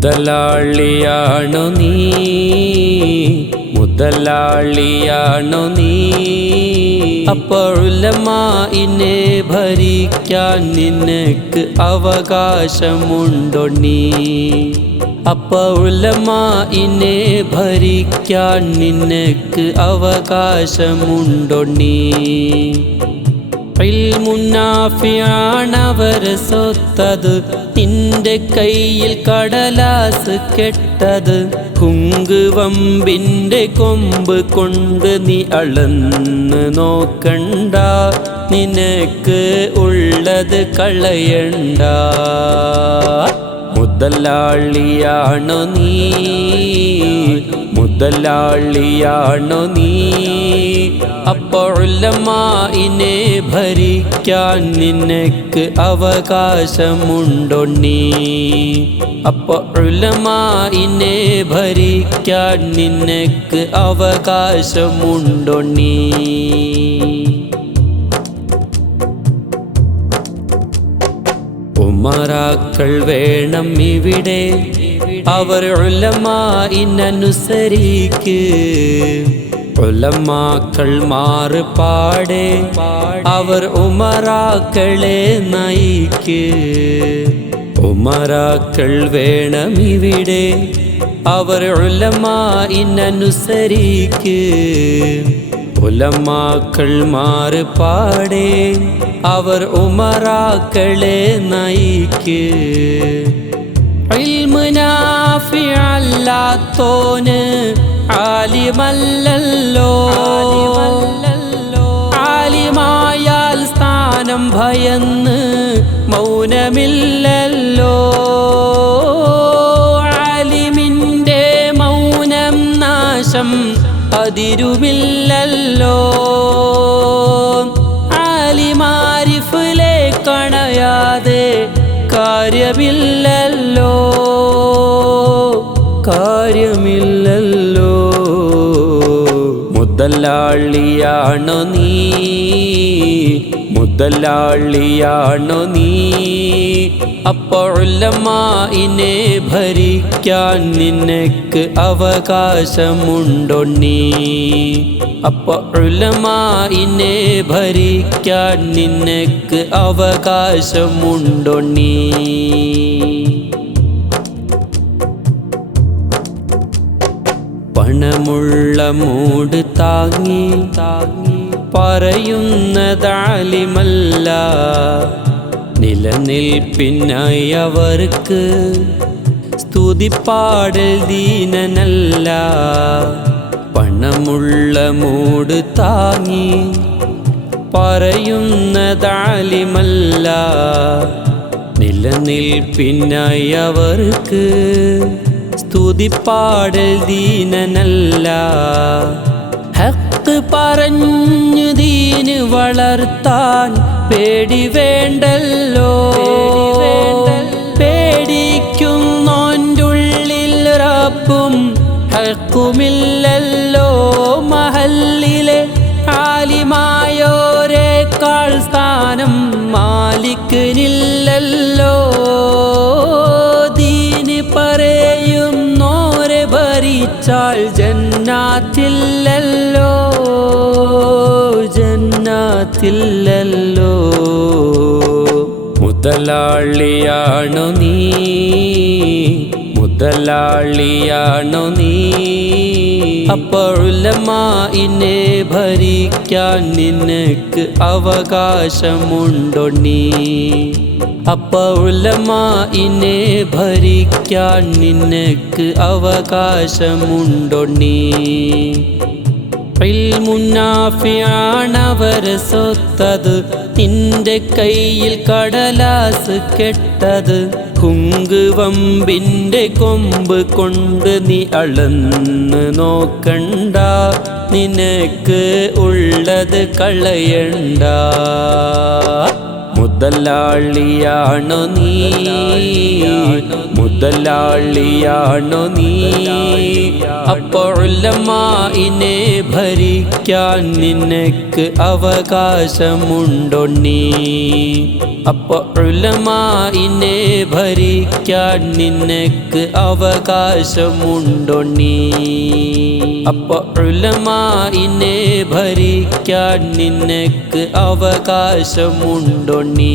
മുതലാളിയാണു നീ, മുതലാളിയാണു നീ. അപ്പോൾ ഉലമാഇനെ ഭരിക്കാൻ നിനക്ക് അവകാശമുണ്ടോ നീ? അപ്പോൾ ഉലമാഇനെ ഭരിക്കാൻ നിനക്ക് അവകാശമുണ്ടോ നീ? ഇൽമുന്നാഫിയാണവർ സ്വത്തത്, നിന്റെ കയ്യിൽ കടലാസ് കെട്ടത്. കുങ്കുവമ്പിൻ്റെ കൊമ്പ് കൊണ്ട് നീ അളന്ന് നോക്കണ്ട, നിനക്ക് ഉള്ളത് കളയണ്ട. മുതലാളിയാണു നീ, മുതലാളിയാണു നീ. അപ്പോൾ ഉലമാഇനെ ഭരിക്കാൻ നിനക്ക് അവകാശമുണ്ടോ നീ? അപ്പോൾ ഉലമാഇനെ ഭരിക്കാൻ നിനക്ക് അവകാശമുണ്ടോ നീ? ഉമറാക്കൾ വേണം ഇവിടെ, അവർ ഉലമാഇനനുസരിക്ക്. ഉലമാക്കൾ മാറുപാടെ, അവർ ഉമറാക്കളെ നയിക്ക്. ഉമറാക്കൾ വേണം ഇവിടെ, അവർ ഉലമാഇനനുസരിക്ക്. ഉലമാക്കൾ മാറുപാടെ, അവർ ഉമറാക്കളെ നയിക്ക്. ഇൽമു നാഫിഅല്ലാത്തോന് ആലിമല്ലല്ലോ, ആലിമായാൽ സ്ഥാനം ഭയന്ന് മൗനമില്ലല്ലോ. ആലിമിൻ്റെ മൗനം നാശം അതിരുമില്ലല്ലോ. ആലിമാരിഫിലെ കണയാതെ കാര്യമില്ലല്ലോ, കാര്യമില്ലല്ലോ. മുതലാളിയാണു നീ, മുതലാളിയാണു നീ. അപ്പോൾ ഉലമാഇനെ ഭരിക്കാൻ നിനക്ക് അവകാശമുണ്ടോ നീ? അപ്പോൾ ഉലമാഇനെ ഭരിക്കാൻ നിനക്ക് അവകാശമുണ്ടോ നീ? പണമുള്ള മൂട് താങ്ങി പറയുന്നതാലിമല്ല, നിലനിൽപ്പിനായി അവർക്ക് സ്തുതിപ്പാടൽ ദീനനല്ല. പണമുള്ള മൂട് താങ്ങി പറയുന്നതാലിമല്ല, നിലനിൽപ്പിനായി അവർക്ക് സ്തുതിപ്പാടൽ ദീനനല്ല. ഹക്ക് പറഞ്ഞു ദീന് വളർത്താൻ പേടി വേണ്ടല്ലോ, പേടിക്കുന്നോൻ്റുള്ളിൽ റബ്ബും ഹക്കുമില്ലല്ലോ. മഹല്ലിലെ ആലിമായോരേക്കാൾ സ്ഥാനം മാലിക്കിനില്ലല്ലോ. ദീന് പറയുന്നോരെ ഭരിച്ചാൽ ജന്നാത്തില്ലല്ലോ, ജന്നാത്തില്ലല്ലോ. മുതലാളിയാണു നീ, മുതലാളിയാണു നീ. അപ്പോൾ ഉലമാഇനെ ഭരിക്കാൻ നിനക്ക് അവകാശമുണ്ടോ നീ? അപ്പോൾ ഉലമാഇനെ ഭരിക്കാൻ നിനക്ക് അവകാശമുണ്ടോ നീ? ഇൽമു നാഫിയാണവർ സ്വത്തത്, നിന്റെ കയ്യിൽ കടലാസ് കെട്ടത്. കുങ്കുവമ്പിൻ്റെ കൊമ്പ് കൊണ്ട് നീ അളന്ന് നോക്കണ്ട, നിനക്ക് ഉള്ളത് കളയണ്ട. മുതലാളിയാണോ നീ, മുതലാളിയാണോ നീ? അപ്പോൾ ഉലമാഇനെ ഭരിക്കാൻ നിനക്ക് അവകാശമുണ്ടോ നീ? അപ്പോൾ ഉലമാഇനെ ഭരിക്കാൻ നിനക്ക് അവകാശമുണ്ടോ നീ? അപ്പോൾ ഉലമാഇനെ ഭരിക്കാൻ നിനക്ക് അവകാശമുണ്ടോ നീ?